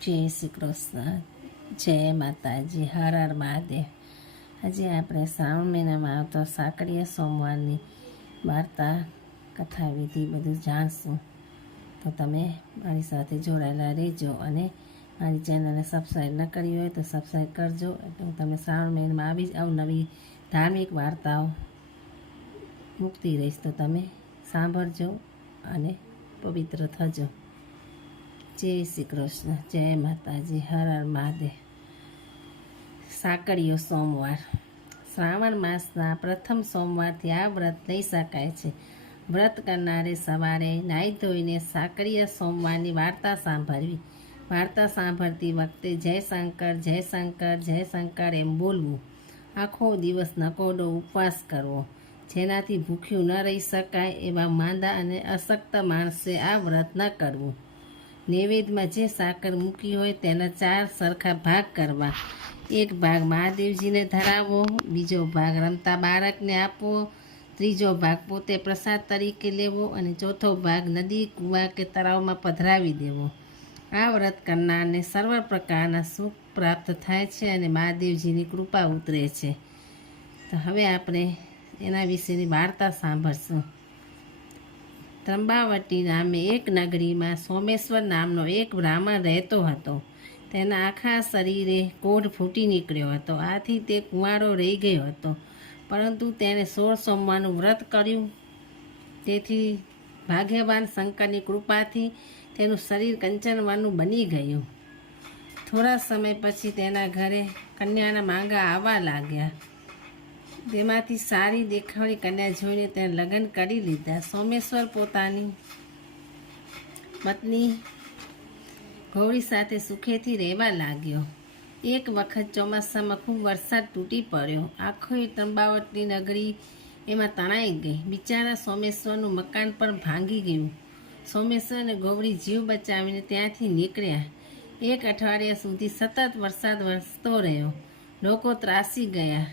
જય શ્રી કૃષ્ણ, જય માતાજી, હર હર મહાદેવ. આજે આપણે શ્રાવણ મહિનામાં આવતો સાકરીયા સોમવારની વાર્તા, કથા, વિધિ બધું જાણશું. તો તમે મારી સાથે જોડાયેલા રહેજો અને મારી ચેનલને સબસ્ક્રાઈબ ન કરી હોય તો સબસ્ક્રાઈબ કરજો. એટલે તમે શ્રાવણ મહિનામાં આવી જ નવી ધાર્મિક વાર્તાઓ મૂકતી રહીશ, તો તમે સાંભળજો અને પવિત્ર થજો. જય શ્રી કૃષ્ણ, જય માતાજી, હર હર મહાદેવ. સાકરીયો સોમવાર. શ્રાવણ માસના પ્રથમ સોમવારથી આ વ્રત લઈ શકાય છે. વ્રત કરનારે સવારે નાહી ધોઈને સાકરીયા સોમવારની વાર્તા સાંભળવી. વાર્તા સાંભળતી વખતે જય શંકર, જય શંકર, જય શંકર એમ બોલવું. આખો દિવસ નકોરડો ઉપવાસ કરવો. જેનાથી ભૂખ્યું ન રહી શકાય એવા માંદા અને અશક્ત માણસે આ વ્રત ન કરવું. નૈવેદ્યમાં જે સાકર મૂકી હોય તેના 4 સરખા ભાગ કરવા. એક ભાગ મહાદેવજીને ધરાવવો, બીજો ભાગ રમતા બાળકને આપવો, ત્રીજો ભાગ પોતે પ્રસાદ તરીકે લેવો અને ચોથો ભાગ નદી, કૂવા કે તળાવમાં પધરાવી દેવો. આ વ્રત કરનારને સર્વ પ્રકારના સુખ પ્રાપ્ત થાય છે અને મહાદેવજીની કૃપા ઉતરે છે. તો હવે આપણે એના વિશેની વાર્તા સાંભળશું. ત્રંબાવટી નામે એક નગરીમાં સોમેશ્વર નામનો એક બ્રાહ્મણ રહેતો હતો. તેના આખા શરીરે કોઢ ફૂટી નીકળ્યો હતો. આથી તે કુંવારો રહી ગયો હતો. પરંતુ તેણે 16 સોમવારનું વ્રત કર્યું. તેથી ભાગ્યવાન શંકરની કૃપાથી તેનું શરીર કંચનવર્ણનું બની ગયું. થોડા સમય પછી તેના ઘરે કન્યાના માંગા આવવા લાગ્યા. તેમાંથી સારી દેખાવડી કન્યા જોઈને તેને લગ્ન કરી લીધા. સોમેશ્વર પોતાની પત્ની ગૌરી સાથે સુખેથી રહેવા લાગ્યો. એક વખત ચોમાસામાં ખૂબ વરસાદ તૂટી પડ્યો. આખી ત્રંબાવટી નગરી એમાં તણાઈ ગઈ. બિચારા સોમેશ્વરનું મકાન પણ ભાંગી ગયું. સોમેશ્વર અને ગૌરી જીવ બચાવીને ત્યાંથી નીકળ્યા. એક અઠવાડિયા સુધી સતત વરસાદ વરસતો રહ્યો. લોકો ત્રાસી ગયા,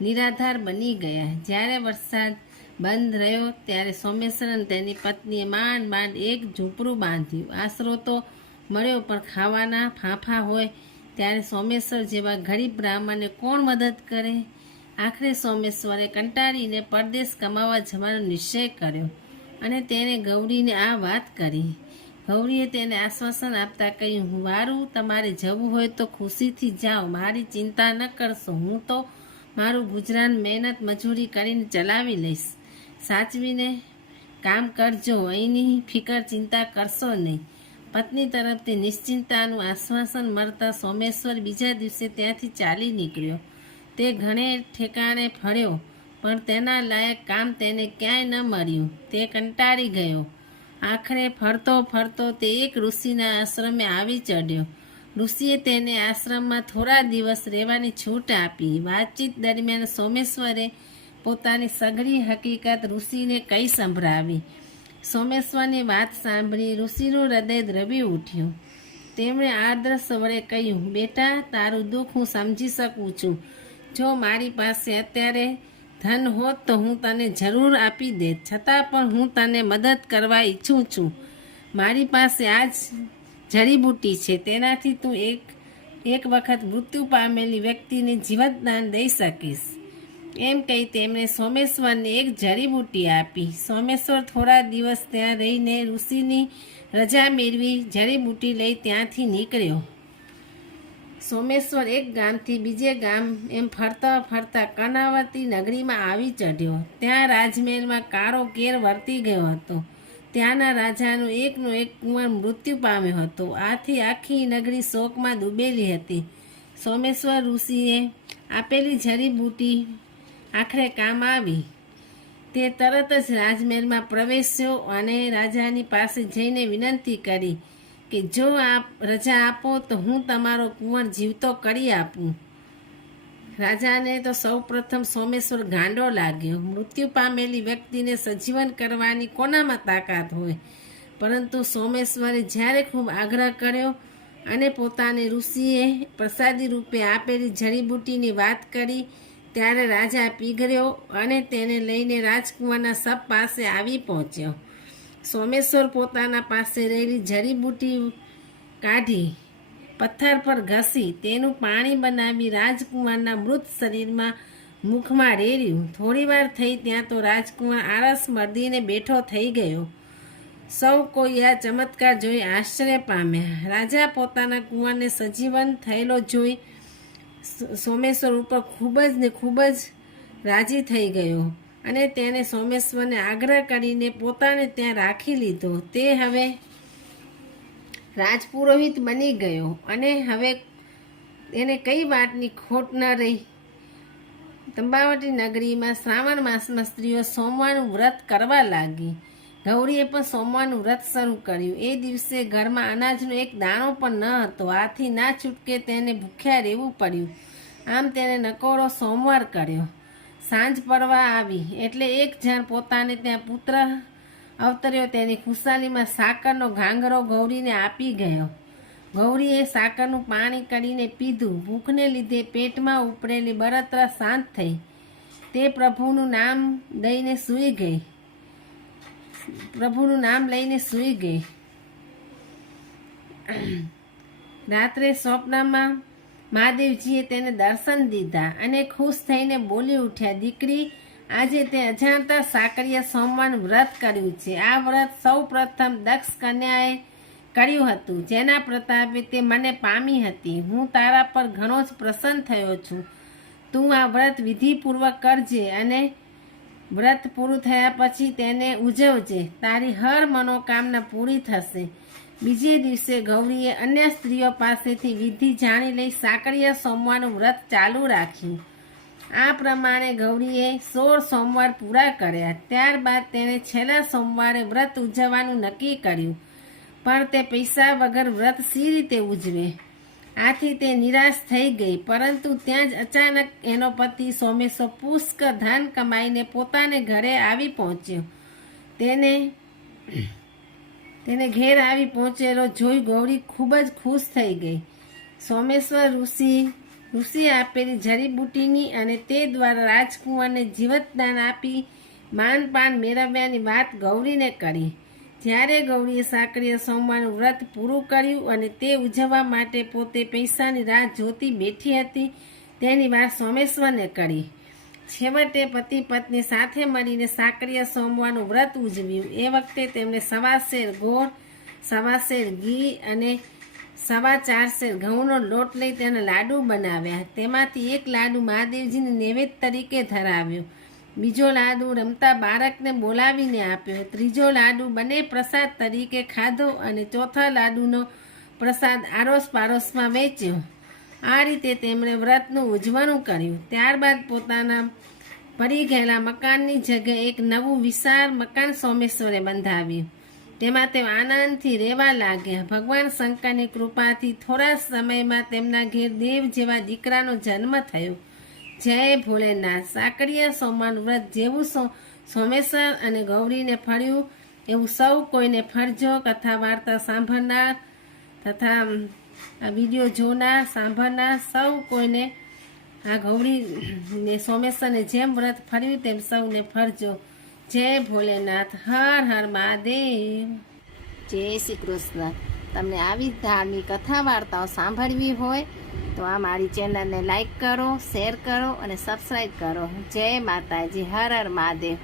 નિરાધાર બની ગયા. જ્યારે વરસાદ બંધ રહ્યો ત્યારે સોમેશ્વર અને તેની પત્નીએ માંડ એક ઝૂંપડું બાંધ્યું. આશરો તો મળ્યો, પણ ખાવાના ફાંફા હોય ત્યારે સોમેશ્વર જેવા ગરીબ બ્રાહ્મણને કોણ મદદ કરે? આખરે સોમેશ્વરે કંટાળીને પરદેશ કમાવા જવાનો નિશ્ચય કર્યો અને તેણે ગૌરીને આ વાત કરી. ગૌરીએ તેને આશ્વાસન આપતા કહ્યું, વારું, તમારે જવું હોય તો ખુશીથી જાઓ, મારી ચિંતા ન કરશો. હું તો મારું ગુજરાન મહેનત મજૂરી કરીને ચલાવી લઈશ. સાચવીને કામ કરજો, અહીંની ફિકર ચિંતા કરશો નહીં. પત્ની તરફથી નિશ્ચિંતાનું આશ્વાસન મળતા સોમેશ્વર બીજા દિવસે ત્યાંથી ચાલી નીકળ્યો. તે ઘણે ઠેકાણે ફર્યો, પણ તેના લાયક કામ તેને ક્યાંય ન મળ્યું. તે કંટાળી ગયો. આખરે ફરતો ફરતો તે એક ઋષિના આશ્રમે આવી ચડ્યો. ઋષિએ તેને આશ્રમમાં થોડા દિવસ રહેવાની છૂટ આપી. વાતચીત દરમિયાન સોમેશ્વરે પોતાની સઘળી હકીકત ઋષિને કહી સંભળાવી. સોમેશ્વરની વાત સાંભળી ઋષિનું હૃદય દ્રવી ઉઠ્યું. તેમણે આર્દ્ર સ્વરે કહ્યું, બેટા, તારું દુઃખ હું સમજી શકું છું. જો મારી પાસે અત્યારે ધન હોત તો હું તને જરૂર આપી દેત, છતાં પણ હું તને મદદ કરવા ઈચ્છું છું. મારી પાસે આ જ જડીબુટ્ટી છે, તેનાથી તું એક વખત મૃત્યુ પામેલી વ્યક્તિને જીવતદાન દઈ શકીશ. એમ કહી તેમણે સોમેશ્વરને એક જડીબુટ્ટી આપી. સોમેશ્વર થોડા દિવસ ત્યાં રહીને ઋષિની રજા મેળવી જડીબુટ્ટી લઈ ત્યાંથી નીકળ્યો. સોમેશ્વર એક ગામથી બીજે ગામ એમ ફરતા ફરતા કર્ણાવતી નગરીમાં આવી ચઢ્યો. ત્યાં રાજમહેલમાં કાળો કેર વર્તી ગયો હતો. ત્યાંના રાજાનો એકનો એક કુંવર મૃત્યુ પામ્યો હતો. આથી આખી નગરી શોકમાં ડૂબેલી હતી. સોમેશ્વર ઋષિએ આપેલી જડીબુટ્ટી આખરે કામ આવી. તે તરત જ રાજમહેલમાં પ્રવેશ્યો અને રાજાની પાસે જઈને વિનંતી કરી કે જો આપ રજા આપો તો હું તમારો કુંવર જીવતો કરી આપું. રાજાને તો સૌ પ્રથમ સોમેશ્વર ગાંડો લાગ્યો. મૃત્યુ પામેલી વ્યક્તિને સજીવન કરવાની કોનામાં તાકાત હોય? પરંતુ સોમેશ્વરે જ્યારે ખૂબ આગ્રહ કર્યો અને પોતાને ઋષિએ પ્રસાદી રૂપે આપેલી જડીબુટ્ટીની વાત કરી, ત્યારે રાજા પીગળ્યો અને તેને લઈને રાજકુંવરના સપ પાસે આવી પહોંચ્યો. સોમેશ્વર પોતાના પાસે રહેલી જડીબુટ્ટી કાઢી પથ્થર પર ઘસી તેનું પાણી બનાવી રાજકુમારના મૃત શરીરમાં મુખમાં રેડ્યું. થોડીવાર થઈ ત્યાં તો રાજકુમાર આળસ મર્દીને બેઠો થઈ ગયો. સૌ કોઈ આ ચમત્કાર જોઈ આશ્ચર્ય પામ્યા. રાજા પોતાના કુંવરને સજીવન થયેલો જોઈ સોમેશ્વર ઉપર ખૂબ જ રાજી થઈ ગયો અને તેને સોમેશ્વરને આગ્રહ કરીને પોતાને ત્યાં રાખી લીધો. તે હવે રાજપુરોહિત બની ગયો અને હવે એને કઈ વાતની ખોટ ન રહી. તંબાવટી નગરીમાં શ્રાવણ માસમાં સ્ત્રીઓ સોમવારનું વ્રત કરવા લાગી. ગૌરીએ પણ સોમવારનું વ્રત શરૂ કર્યું. એ દિવસે ઘરમાં અનાજનો એક દાણો પણ ન હતો. આથી ના છૂટકે તેને ભૂખ્યા રહેવું પડ્યું. આમ તેને નકોરો સોમવાર કર્યો. સાંજ પડવા આવી એટલે એક જણ પોતાને ત્યાં પુત્ર અવતર્યો. તેની ખુશાલીમાં સાકરનો ઘાંગરો ગૌરીને આપી ગયો. ગૌરીએ સાકરનું પાણી કરીને પીધું. ભૂખને લીધે પેટમાં ઉપડેલી બળતરા શાંત થઈ. તે પ્રભુનું નામ લઈને સૂઈ ગઈ. રાત્રે સ્વપ્નમાં મહાદેવજીએ તેને દર્શન દીધા અને ખુશ થઈને બોલી ઉઠ્યા, દીકરી, આજે તે અજાણતા સાકરિયા સોમવારનું વ્રત કર્યું છે. આ વ્રત સૌ પ્રથમ દક્ષ કન્યાએ કર્યું હતું, જેના પ્રતાપે તે મને પામી હતી. હું તારા પર ઘણો જ પ્રસન્ન થયો છું. તું આ વ્રત વિધિપૂર્વક કરજે અને વ્રત પૂરું થયા પછી તેને ઉજવજે. તારી હર મનોકામના પૂરી થશે. બીજે દિવસે ગૌરીએ અન્ય સ્ત્રીઓ પાસેથી વિધિ જાણી લઈ સાકરિયા સોમવારનું વ્રત ચાલુ રાખ્યું. આ પ્રમાણે ગૌરીએ 16 સોમવાર પૂરા કર્યા. ત્યારબાદ તેણે છેલ્લા સોમવારે વ્રત ઉજવવાનું નક્કી કર્યું. પણ તે પૈસા વગર વ્રત સી રીતે ઉજવે? આથી તે નિરાશ થઈ ગઈ. પરંતુ ત્યાં જ અચાનક એનો પતિ સોમેશ્વર પુષ્કળ ધન કમાઈને પોતાને ઘરે આવી પહોંચ્યો. તેને ઘેર આવી પહોંચેલો જોઈ ગૌરી ખૂબ જ ખુશ થઈ ગઈ. સોમેશ્વર ઋષિએ આપેલી જડીબુટીની અને તે દ્વારા રાજકુંવરને જીવતદાન આપી માનપાન મેળવ્યાની વાત ગૌરીને કરી. જ્યારે ગૌરીએ સાકરિયા સોમવારનું વ્રત પૂરું કર્યું અને તે ઉજવવા માટે પોતે પૈસાની રાહ જોતી બેઠી હતી, તેની વાત સોમેશ્વરને કરી. છેવટે પતિ પત્ની સાથે મળીને સાકરિયા સોમવારનું વ્રત ઉજવ્યું. એ વખતે તેમણે 1.25 શેર ગોળ, 1.25 શેર ઘી અને 4.25 શેર ઘઉંનો લોટ લઈ તેના લાડુ બનાવ્યા. તેમાંથી એક લાડુ મહાદેવજીને નૈવેદ્ય તરીકે ધરાવ્યો. બીજો લાડુ રમતા બાળકને બોલાવીને આપ્યો. ત્રીજો લાડુ બંને પ્રસાદ તરીકે ખાધો અને ચોથા લાડુનો પ્રસાદ આરોસ પાડોશમાં વેચ્યો. આ રીતે તેમણે વ્રતનું ઉજવણું કર્યું. ત્યારબાદ પોતાના પડી ગયેલા મકાનની જગ્યાએ એક નવું વિશાળ મકાન સોમેશ્વરે બંધાવ્યું. તેમાં તેઓ આનંદથી રહેવા લાગ્યા. ભગવાન શંકરની કૃપાથી થોડા સમયમાં તેમના ઘેર દેવ જેવા દીકરાનો જન્મ થયો. જય ભોલેનાથ. સાકરિયા સોમવારનું વ્રત જેવું સોમેશ્વર અને ગૌરીને ફળ્યું એવું સૌ કોઈને ફળજો. કથા વાર્તા સાંભળનાર તથા આ વિડીયો જોનાર સાંભળનાર સૌ કોઈને આ ગૌરીને સોમેશ્વરને જેમ વ્રત ફળ્યું તેમ સૌને ફળજો. જય ભોલેનાથ. હર હર મહાદેવ. જય શ્રી કૃષ્ણ. તમને આવી ધાર્મિક કથા વાર્તાઓ સાંભળવી હોય તો આ મારી ચેનલને લાઈક કરો, શેર કરો અને સબસ્ક્રાઈબ કરો. જય માતાજી. હર હર મહાદેવ.